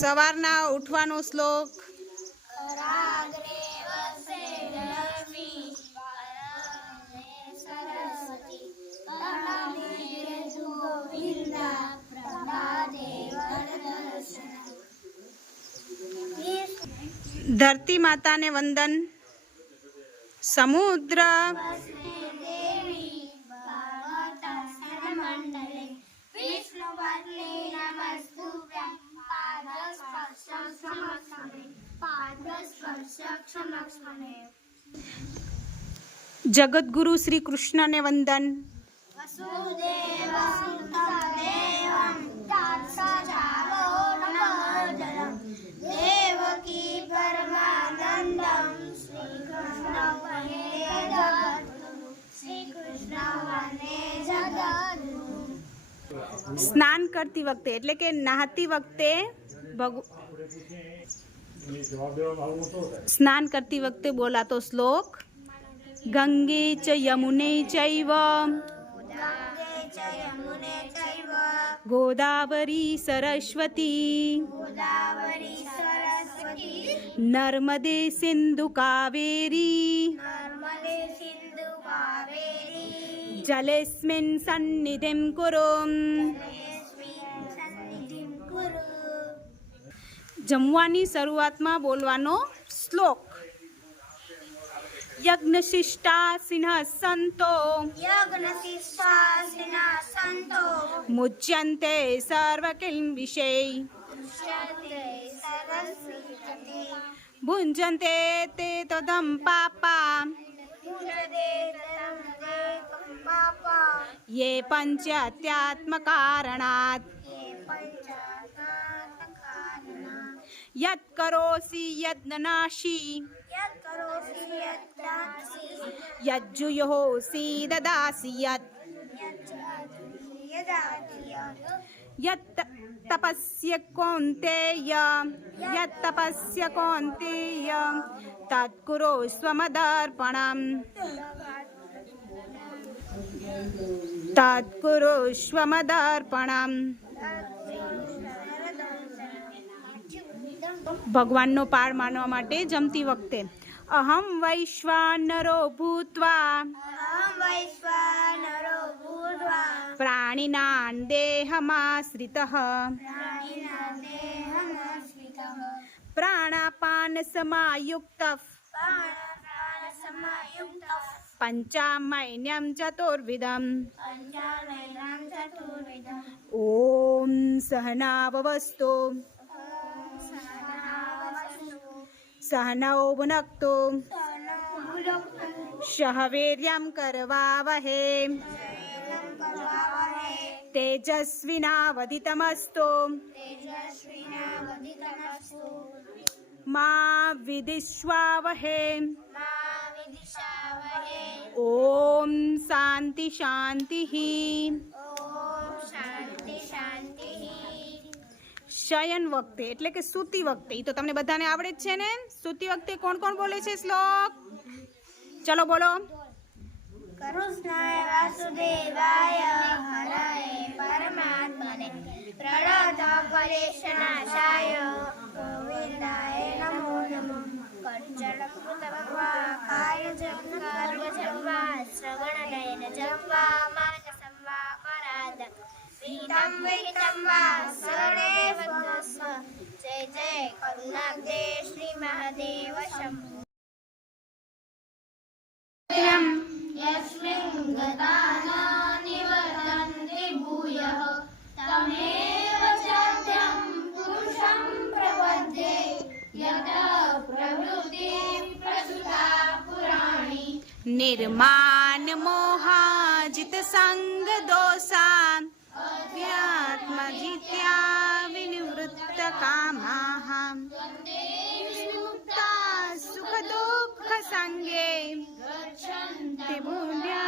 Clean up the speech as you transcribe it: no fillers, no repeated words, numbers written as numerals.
સવારના ઉઠવાનો શ્લોક. ધરતી માતાને વંદન. સમુદ્ર જગતગુરુ શ્રી કૃષ્ણને વંદન. સ્નાન કરતી વખતે એટલે કે નહાતી વખતે સ્નાન કરતી વખતે બોલાતો શ્લોક. ગંગે ચ યમુને ચૈવ ગોદાવરી સરસ્વતી નર્મદે સિંધુ કાવેરી જલેસ્મિન સન્નિધિં કુરુ. જમવાની શરૂઆતમાં બોલવાનો શ્લોક. યજ્ઞશિષ્ટાસિનઃ સંતો મુચ્યન્તે સર્વકિલ્બિષે ભુંજન્તે તે તદં પાપા ये पंचात्यात्मकारणात् यत् करोसि यत् नाशी यज्जुयोसि ददासि यत् तपस्य कौन्तेय तत्कुरुष्व मदर्पणम् તત્કુરુષ્વ મદર્પણમ. ભગવાનનો પાળ માનવા માટે જમતી વખતે અહમ વૈશ્વાનરો ભૂત્વા પ્રાણિનાં દેહમાશ્રિતઃ પ્રાણાપાન સમાયુક્તઃ પંચામૈન્યં ચતુર્વિધમ. ઓમ સહનાવવસ્તુ સહનૌ ભુનક્તુ સહ વીર્યં કરવાવહે તેજસ્વિનાવધિતમસ્તુ મા વિદ્વિષાવહે. ઓમ શાંતિ શાંતિ. શયન વખતે એટલે કે સૂતી વખતે, એ તો તમને બધાને આવડે જ છે ને. સૂતી વખતે કોણ કોણ બોલે છે શ્લોક? ચલો બોલો. કૃષ્ણાય વાસુદેવાય હરયે પરમાત્મને પ્રણતકલેશનાશાય ગોવિંદાય નમો નમઃ. કરચલકૃતવાકાય જંગર્ગજંવા શ્રવણનયન જંવા માનસં વા પરાદ વિહિતં વિહિતં વા સરેવ તસ્મ. જય જય કરુણાબ્દે શ્રી મહાદેવ શંભો. यस्मिन् गताना निवर्तन्ते भूयः तमेव चाद्यं पुरुषं प्रपद्ये यतः प्रवृत्ति प्रसुता पुराणी. निर्माण मोहाजित संग दोषा अध्यात्मजित्या विनिवृत्त कामाः विमुक्ता सुख दुःख संगे गच्छन्ति भूम्या